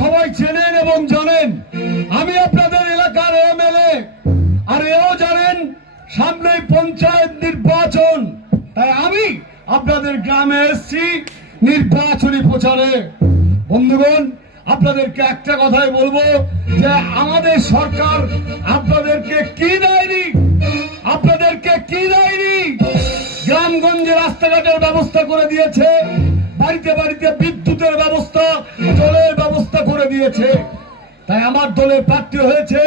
সবাই চেনেন এবং জানেন আমি আপনাদের এলাকার এমএলএ, আর এও জানেন সামনেই পঞ্চায়েত নির্বাচন, তাই আমি আপনাদের গ্রামে এসেছি নির্বাচনী প্রচারে। বন্ধুগণ, আপনাদেরকে একটা কথাই বলবো যে আমাদের সরকার আপনাদেরকে কি দেয়নি, আপনাদেরকে কি দেয়নি? গ্রামগঞ্জে রাস্তাঘাটের ব্যবস্থা করে দিয়েছে, বাড়িতে বাড়িতে বিদ্যুতের ব্যবস্থা, জলের ব্যবস্থা করে দিয়েছে। তাই আমার দলের প্রার্থী হয়েছে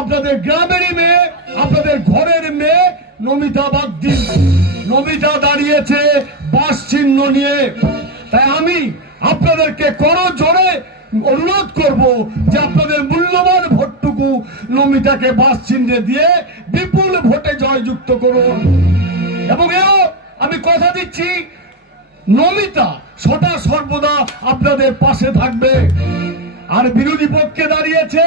আপনাদের গ্রামেরই মেয়ে, আপনাদের ঘরের মেয়ে নমিতা বাগদি। নমিতা দাঁড়িয়েছে বাস চিহ্ন নিয়ে। তাই আমি আপনাদেরকে করজোড়ে অনুরোধ করব যে আপনাদের মূল্যবান ভোটটুকু নমিতাকে বাস চিহ্নে দিয়ে বিপুল ভোটে জয়যুক্ত করুন। এবং এও আমি কথা দিচ্ছি, নমিতা সদা সর্বদা আপনাদের পাশে থাকবে। আর বিরোধী পক্ষে দাঁড়িয়েছে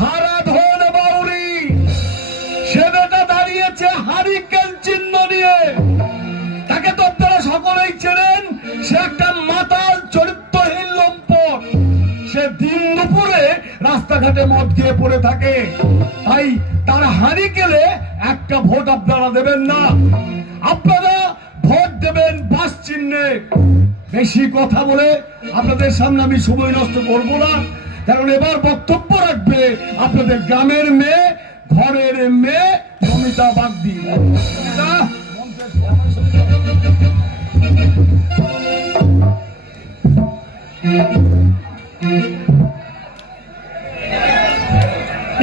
হারাধন বাউরি, সে বেটা দাঁড়িয়েছে হারিকেন চিহ্ন নিয়ে। তাকে তো আপনারা সকলেই চেনেন, সে একটা মাতাল চরিত্রহীন লম্পট। সে দিন দুপুরে রাস্তাঘাটে মদ খেয়ে পড়ে থাকে। তাই তার হারিকেলে একটা ভোট আপনারা দেবেন না, আপনারা ভোট দেবেন বাস চিহ্নে। বেশি কথা বলে আপনাদের সামনে আমি সময় নষ্ট করব না, কারণ এবার বক্তব্য রাখবে আপনাদের গ্রামের মেয়ে, ঘরের মেয়ে নমিতা বাগদি।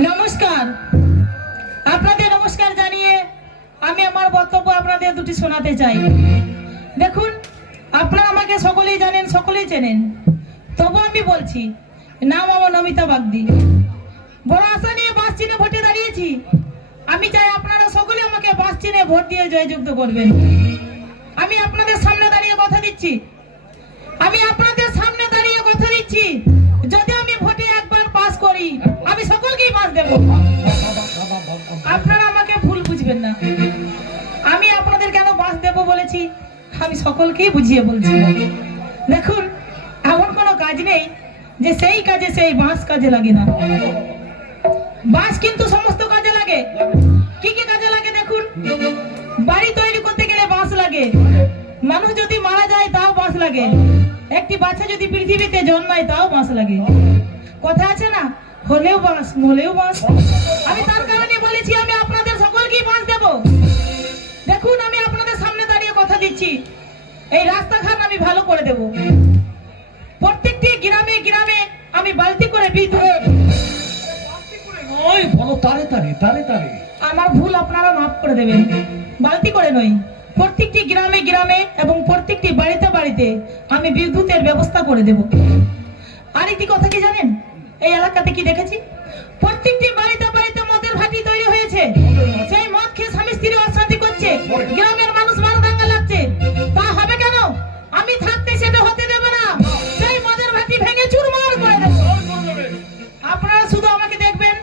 নমস্কার, আপনাদের নমস্কার জানিয়ে আমি আমার বক্তব্য আপনাদের দুটি শোনাতে চাই। দেখুন, আপনারা আমাকে সকলেই জানেন, সকলেই চেনেন, তবু আমি বলছি, নাম আমার নমিতা বাগদি। বড় আশা নিয়ে বাস চিহ্নে ভোটে দাঁড়িয়েছি। আমি চাই আপনারা সকলে আমাকে বাস চিহ্নে ভোট দিয়ে জয়যুক্ত করবেন। আমি আপনাদের সামনে দাঁড়িয়ে কথা দিচ্ছি, আমি আপনাদের সামনে দাঁড়িয়ে কথা দিচ্ছি, যদি আমি ভোটে একবার পাস করি আমি সকলকেই বাস দেব। আপনারা আমাকে ভুল বুঝবেন না, আমি আপনাদের কেন বাস দেব বলেছি আমি সকলকেই বুঝিয়ে বলছি। দেখুন, এমন কোনো কাজ নেই যে সেই কাজে সেই বাস কাজে লাগে না। বাস কিন্তু সমস্ত কাজে লাগে। কি কি কাজে লাগে দেখুন, বাড়ি তৈরি করতে গেলে বাস লাগে, মানুষ যদি মারা যায় তাও বাস লাগে, একটি বাচ্চা যদি পৃথিবীতে জন্মায় তাও বাস লাগে। কথা আছে না, হলেও বাস মলেও বাস। আমি তার কারণে বলেছি আমি আপনাদের সকলকেই বাস দেব। দেখুন, আমি আপনাদের সামনে দাঁড়িয়ে কথা দিচ্ছি, এই রাস্তাঘাট আমি ভালো করে দেব। প্রত্যেকটি গ্রামে গ্রামে আমি বালতি করে বিদ্যুৎ, বলো তারে তারে তারে তারে, আমার ভুল আপনারা মাফ করে দেবেন, বালতি করে নয়, প্রত্যেকটি গ্রামে গ্রামে এবং প্রত্যেকটি বাড়িতে বাড়িতে আমি বিদ্যুতের ব্যবস্থা করে দেব। আর একটি কথা কি জানেন, এই এলাকাতে কি দেখেছি, প্রত্যেকটি বাড়িতে বাড়িতে মদের ভাটি তৈরি হয়েছে। সেই মদ খেয়ে স্বামী স্ত্রী অশান্তি করছে, গ্রামের মানুষ মারদাঙ্গা লাগছে। তা হবে কেন? আমি থাকতে সেটা হতে দেব না। সেই মদের ভাটি ভেঙে চুরমার করে দেব। আপনারা শুধু আমাকে দেখবেন,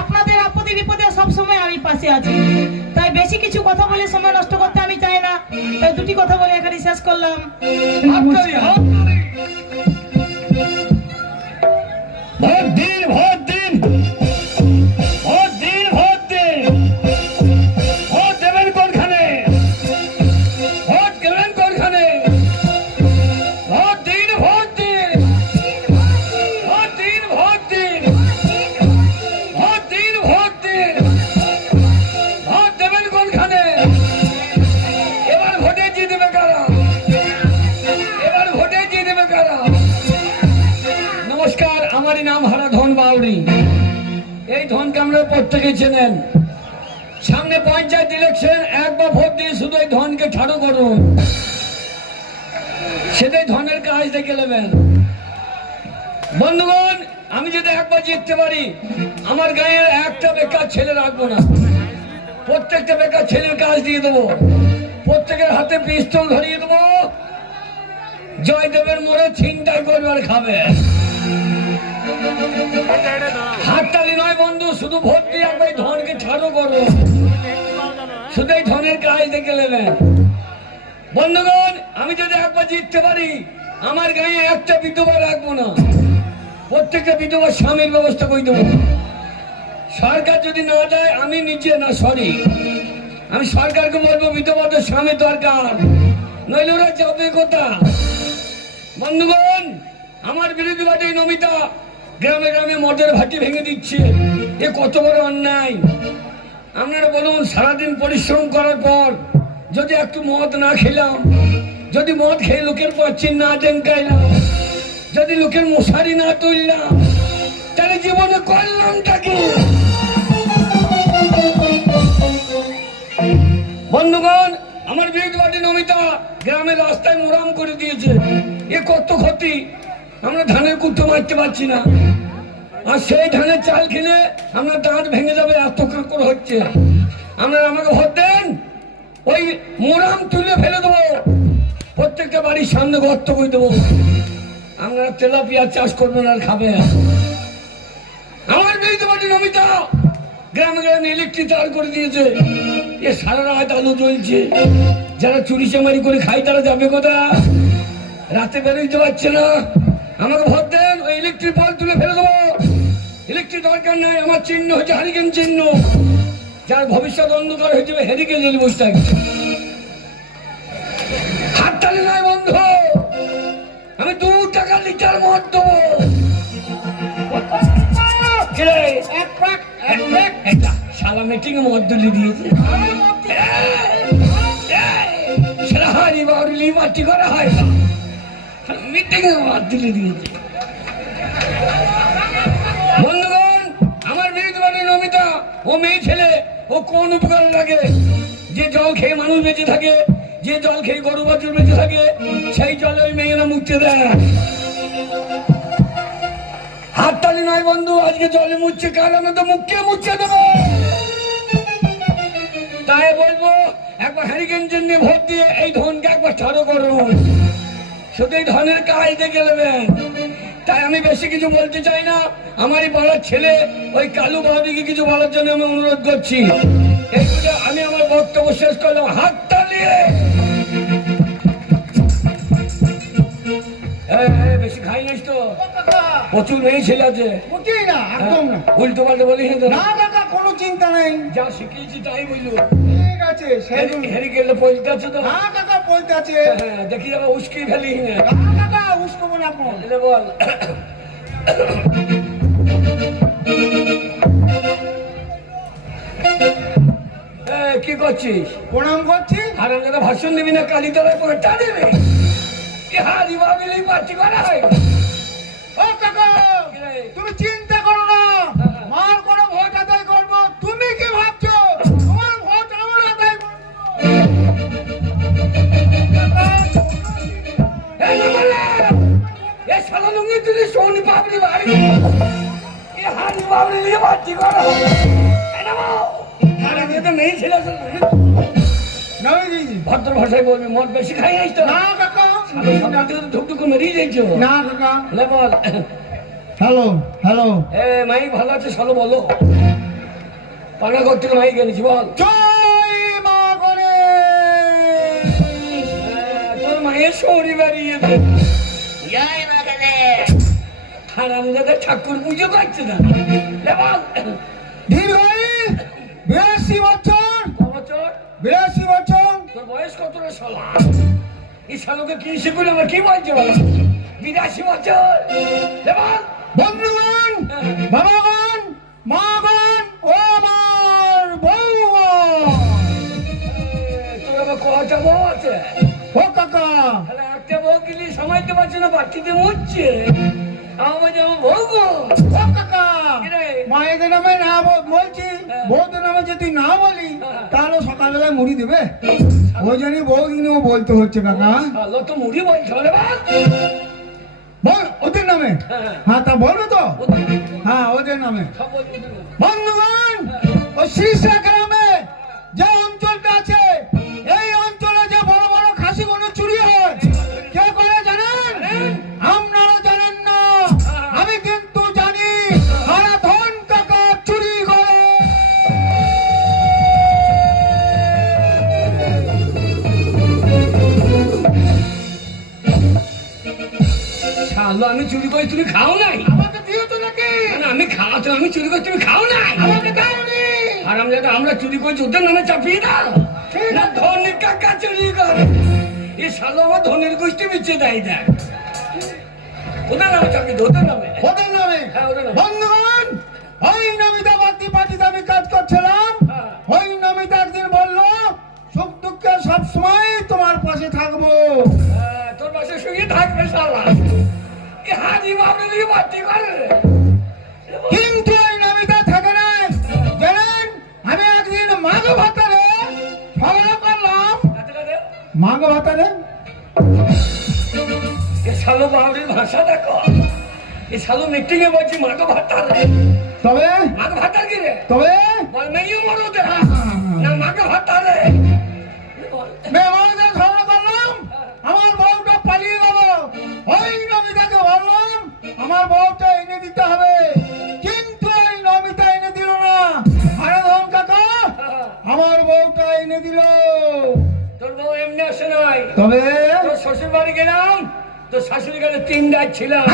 আপনাদের আপদে বিপদে সব সময় আমি পাশে আছি। তাই বেশি কিছু কথা বলে সময় নষ্ট করতে আমি চাই না। তাই দুটি কথা বলে এখানে শেষ করলাম। ভোট দিন, ভোট দিন, ভোট দিন, ভোট দিন। ভোট দেবেন কোনখানে? ভোট দেবেন কোনখানে? ভোট দিন, ভোট দিন, ভোট দিন, ভোট দিন, ভোট দিন, ভোট দিন। ভোট দেবেন কোনখানে? এবার ভোটে জিতবে কারা? এবার ভোটে জিতবে কারা? নমস্কার, আমারই নাম হারাধন বাউরি। এই ধনকে আমরা প্রত্যেকে চেনেন। সামনে পঞ্চায়েত ইলেকশন, একবার ভোট দিয়ে শুধু এই ধনকে ছাড়ো করুন, সেটাই ধনের কাজ দেখে নেবেন। বন্ধুগণ, আমি যদি একবার জিততে পারি, আমার গাঁয়ের একটা বেকার ছেলে রাখবো না, প্রত্যেকটা বেকার ছেলের কাজ দিয়ে দেবো, প্রত্যেকের হাতে পিস্তল ধরিয়ে দেবো, জয়দেবের মোড়ে ছিনতাই করবে আর খাবে। হাততালি নয় বন্ধু, শুধু ভোট দিয়ে একবার ধনকে ছাড়ো করো, শুধু এই ধনের কাজ দেখে নেবেন। বন্ধুগণ, আমি যদি একবার জিততে পারি, আমার গায়ে একটা বিধবা রাখবো না, প্রত্যেকটা বিধবা স্বামীর ব্যবস্থা করে দেবো। সরকার যদি না দেয় আমি নিজে না সরি আমি সরকারকে বলবো বিধবাদের স্বামী দরকার, নইলে ওরা যাবে কোথা। বন্ধুগণ, আমার বিরোধী পার্টি নমিতা গ্রামে গ্রামে মদের ভাটি ভেঙে দিচ্ছে, এ কত বড় অন্যায়। আপনারা বলুন, সারাদিন পরিশ্রম করার পর যদি একটু মদ না খেলাম, যদি মদ খেয়ে লোকের পাচ্ছিন না ডেঙ্কাইলাম, যদি লোকের মশারি না তুললাম, তাহলে জীবনে করলামটা কি? বন্ধুগণ, আমার বিরোধী পার্টি নমিতা গ্রামের রাস্তায় মোরাম করে দিয়েছে, এ কত ক্ষতি। আমরা ধানের কুটো মারতে পারছি না, আর সেই ধানের চাল খেলে আমরা দাঁত ভেঙে যাবে, এত কাঁকর হচ্ছে। আপনারা আমাকে ভোট দেন, ওই মোরাম তুলে ফেলে দেবো, প্রত্যেকটা বাড়ির সামনে গর্ত করে দেবো। আপনারা তেলাপিয়া চাষ করবেন আর খাবেন। আমার বিরোধী পার্টি নমিতা গ্রামে গ্রামে ইলেকট্রিক তার করে দিয়েছে, এ সারা রাত আলো জ্বলছে। যারা চুরি চামারি করে খায় তারা যাবে কোথা? রাতে বেরোইতে পারছে না। আমাকে ভোট দেন, ওই ইলেকট্রিক বল তুলে ফেলে দেবো। ইলেকট্রিক দরকার নাই, আমার চিহ্ন হচ্ছে হারিকেন চিহ্ন। যার ভবিষ্যৎ অন্ধকার হয়ে যাবে, হেরিকেন জ্বলে বসে থাকে। হাততালি নয় বন্ধু, আমি 2 টাকা লিটার মদ দেবো। সারা মিটিং মদ তুলে দিয়েছে, সেটা হারি বাউরি মাটি করা হয় না, মিটিং এ মদ তুলে দিয়েছে। বন্ধুগণ, আমার বিরোধী পার্টি নমিতা ও মেয়ে ছেলে ও কোন উপকার লাগে? যে জল খেয়ে মানুষ বেঁচে থাকে, যে জল খেয়ে গরু বাছুর বেঁচে থাকে, সেই জলে ওই মেয়েরা মুছতে দেয়। হাততালি নয় বন্ধু, আজকে জলে মুছছে, কাল আমরা তো মুখকে মুছছে দেবো। তাই বলবো, একবার হ্যারিকেন নিয়ে ভোট দিয়ে এই ধনকে একবার ছাড়ো করুন, শুধু এই ধনের কাজ দেখে নেবেন। তাই আমি বেশি কিছু বলতে চাই না, আমারই পাড়ার ছেলে ওই কালু বাহাদিকে কিছু বলার জন্য আমি অনুরোধ করছি। এই বলে আমি আমার বক্তব্য শেষ করলাম। হাততালি। বেশি খাই নাইস তো, প্রচুর মেয়ে ছেলে আছে, উল্টো পাল্টে বলি না কাকা, কোনো চিন্তা নেই, যা শিখিয়েছি তাই বললো। ঠিক আছে। হেরি গেলে পয়সা আছে তো? না কাকা, বলতে আছে। হ্যাঁ, দেখি যাবো উস্কি ফেলি না কাকা, উস্কবো না এখন। বল। কি করছিস? প্রণাম করছি। আর আমরা ভাষণ দিবি না, কালী তলায় পড়া দেবে। হারি বাবিলেই পার্টি করা হয়। ও কাকা, তুমি চিন্তা করো না, মার কোনো ভোট আদায় করবো। তুমি কি ভাবছো তোমার ভোট আমরা আদায় করবো? এ শালা লুঙ্গি তুলি সোনি পাবলি বাড়ি, এ হারি বাবিলেই পার্টি করা হয়। মেয়ে ছেলে নয় দিদি, ভদ্র ভাষায় বলবি, মদ বেশি খাই নাই তো? না কাকা। ধুকটুকু মেরিয়ে যাইছো। না কাকা। বল। Hello hello. এ মাই ভালো আছে, চলো বলো। পানা করতে মাই গেছি, বল। জয় মা গণে। তোর মায়ের শরীর বাড়িয়ে দে। হারাম দাদা ঠাকুর পুজো করছে না। বল। দীর্ঘায়ু 82 বছর। বছর? 82 বছর। তোর বয়স কত রে শালা? এই শালোকে কি শিখুন, আমার কি বলছে বল? 82 বছর। বল। বন্ধুগণ, বাবাগণ, মাগণ, ও আমার বউগণ। তোর আবার কটা বউ আছে? ও কাকা, তাহলে একটা বউ কিলি সময়তে পারছে না, বাচ্চাতে মরছে। আমার যেমন বউ গো। ও কাকা, মায়েদের নামে না বলছি, বউদের নামে যদি না বলি তাহলে সকালবেলায় মুড়ি দেবে। ওই জন্যই বউ দিনেও বলতে হচ্ছে কাকা। শালো তো মুড়ি বলছে রে বাল। বল ওদের নামে। হ্যাঁ, তা বলবে তো? হ্যাঁ, ওদের নামে। সব বলছি তো। বন্ধুগণ, ওই শীর্ষা গ্রামে যে অঞ্চলটা আছে, এই অঞ্চলে যে বড় বড় খাসিগুলো চুরি হয়, কে করে জানেন? আপনারা জানেন না, আমি কিন্তু জানি। সারা ধন কাকা চুরি করে। শালো আমি চুরি করে, তুমি খাও নাই? আমাকে না আমি খাওয়া তো আমি চুরি করি তুমি খাও না আমাকে দাওনি। আর আমরা চুরি করছি ওদের নামে চাপিয়ে দাও না ধনী কাকা চুরি করে এই শালো আমার ধনের গোষ্ঠী বিচ্ছে দেয় দেখ ওদের নামে চাপিয়ে দাও ওদের নামে ওদের নামে হ্যাঁ, ওদের নামে। বন্ধুগণ, ওই নমিতা বাগদি পার্টিতে আমি কাজ করছিলাম। হ্যাঁ। ওই নমিতা একদিন বললো সুখ দুঃখে সবসময় তোমার পাশে থাকবো। তোর পাশে শুয়ে থাকবে শালা এ হাজি বাবরে দিয়ে বাতি করে কিন্তু ওই নমিতা থাকে না। জানেন, আমি একদিন মাঘ ভাতারে ঝগড়া করলাম। মাঘ ভাতারে এ শালো বাবরির ভাষা দেখো এ শালো মিটিং এ বলছি মাকে ভাতার তবে মাকে ভাতার কি রে তবে বল মেয়ে মরো দে না মাকে ভাতার রে মেহমানদের ঝগড়া করলাম, আমার বউটা পালিয়ে গেল। ওই নমিতাকে বললাম আমার বউটা এনে দিতে হবে, কিন্তু ওই নমিতা এনে দিল না। আরে ধন কাকা, আমার বউটা এনে দিল। তোর বউ এমনি আসে নাই তবে তোর শ্বশুর বাড়ি গেলাম তোর শাশুড়ি কাছে 3 রাত ছিলাম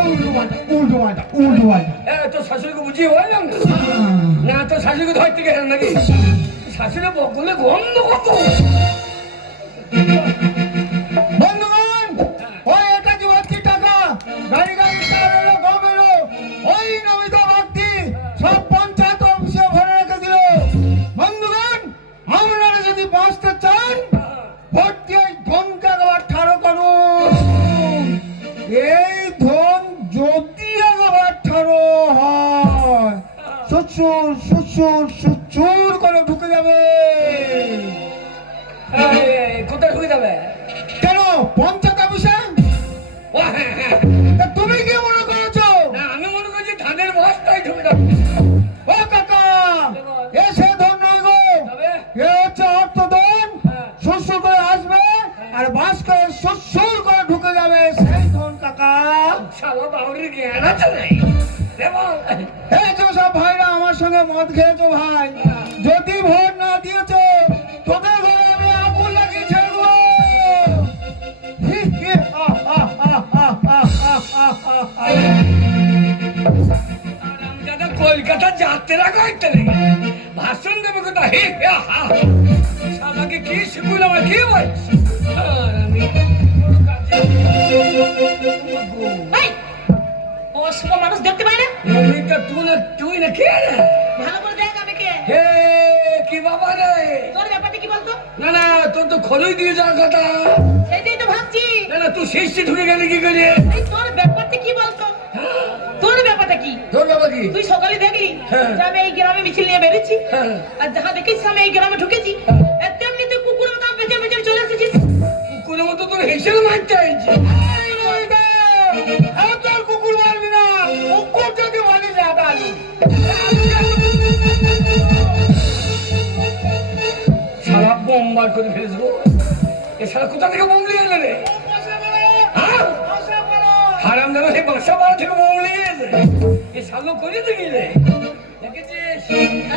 উল্টো পাল্টা, উল্টো পাল্টা, উল্টো পাল্টা। তোর শাশুড়িকে বুঝিয়ে বললাম না তোর শাশুড়িকে ধরতে গেলাম নাকি শাশুড়ি বকলে গন্ধ কত বন্ধুগণ, ওই এটা কি বাড়তি টাকা, গাড়ি গাড়ি চার এলো, গম এলো। ওই নমিতা বাড়তি সব পঞ্চায়েত অফিসে ভরে রেখে দিল। বন্ধুগণ, আপনারা যদি বাঁচতে চান ভোট দিয়ে এই ধনকে একবার ঠাড়ো করুন। এই ধন যদি একবার ঠাড়ো হয় শ্বশুর শ্বশুর শ্বশুর করে ঢুকে যাবে। কোথায় ঢুকে যাবে কেন পঞ্চায়েত অফিসে? ও হ্যাঁ হ্যাঁ তা তুমি কি মনে করেছো? না আমি মনে করছি ধানের বস্তায় ঢুকে যাবে ও কাকা, এ সে ধন নয় গো, তবে এ হচ্ছে অর্থধন। শ্বশুর করে আসবে আর বাস করে শ্বশুর করে ঢুকে যাবে, সেই ধন কাকা। শালা বাউরির জ্ঞান আছে রে বল এই যে সব ভাইরা আমার সঙ্গে মদ খেয়েছো ভাই, যদি ভোট না দিয়েছো তোদের ঘরে আমি আগুন লাগিয়ে ছেড়ে হি, হি, হা, হা, হা, হা, হা, হা, হা, হা, হা। আমাদের কলকাতা যাত্রা করতে নেই ভাষণ দেবে কোথা হে শালাকে কি শিখুল আমার কি বলছি আর আমি এই, অশুভ মানুষ দেখতে পাই না? নমিতা তুই না কে রে ভালো করে দেখ আমি কে। হে কি বাবা রে তোর ব্যাপারটা কি বলতো? না না তোর তো খরচ দিয়ে যাওয়ার কথা সেটাই তো ভাবছি। না না তুই শেষে ঢুকে গেলি কি করে এই তোর ব্যাপারটা কি বলতো? তোর ব্যাপারটা কি? তোর বাবা কি তুই সকালে দেখলি হ্যাঁ। যে আমি এই গ্রামে মিছিল নিয়ে বেরিয়েছি, হ্যাঁ। আর যাহা দেখিস আমি এই গ্রামে ঢুকেছি, আর তেমনি তুই কুকুরের মতো পেছনে পেছনে চলে এসেছিস। কুকুরের মতো তোর হেসেল মারতে হয়েছে এই নমিতা, এই তোর কুকুর মারবি না, কুকুর যদি বলি যাবে আলু। সারা বোম বার করে ফেলবো এ সারা কোথা থেকে বোম নিয়ে এলে রে হ্যাঁ হারাম দাদা সেই বাসা বাড়া থেকে বোম নিয়ে এলে এ সালো করে দেখি রে দেখেছিস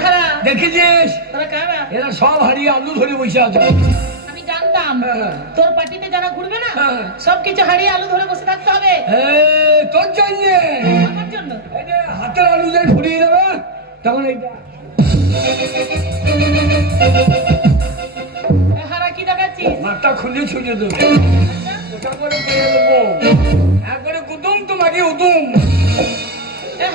হ্যাঁ, দেখেছিস তোরা কারা? এরা সব হারিয়ে আলু ধরে বসে আছে আমি জানতাম হ্যাঁ। তোর পার্টিতে যারা ঘুরবে না হ্যাঁ। সবকিছু হারিয়ে আলু ধরে বসে থাকতে হবে তোর জন্য আমার জন্য। এই যে হাতের আলু যে ফুরিয়ে দেবে তখন এইটা হারা কি দেখাচ্ছিস? মাথা খুলে ছুঁয়ে দেবে ওটা করে পেয়ে দেবো একবারে কুতুম তোমাকে উতুম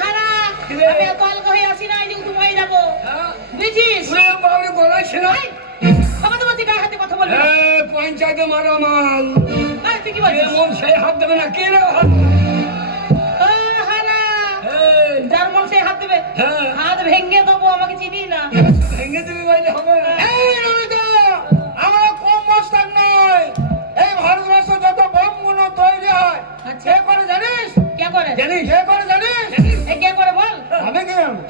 হারা, কি রে? আমি এত হালকা হয়ে আসি না যে উতুম হয়ে যাবো, হ্যাঁ বুঝেছিস? ওরে বাবা গলায় ছেনা আমার তো বলছি গায়ে হাতে কথা বলবি না। পঞ্চায়েতে মারা মাল এই, তুই কি বলছিস? মন সেই হাত দেবে না কে রে হাত হারা, এই, যার মন সে হাত দেবে, হ্যাঁ হাত ভেঙে দেবো, আমাকে চিনি না। ভেঙে দিবি বাইলে হবে এই নমিতা, আমরা কম মস্তান নয়। এই ভারতবর্ষে যত বোমগুলো তৈরি হয় আচ্ছা। কে করে জানিস? কে করে? জানিস কে করে জানিস? এই কে করে বল? আমি কি জানি?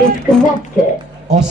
Disconnected.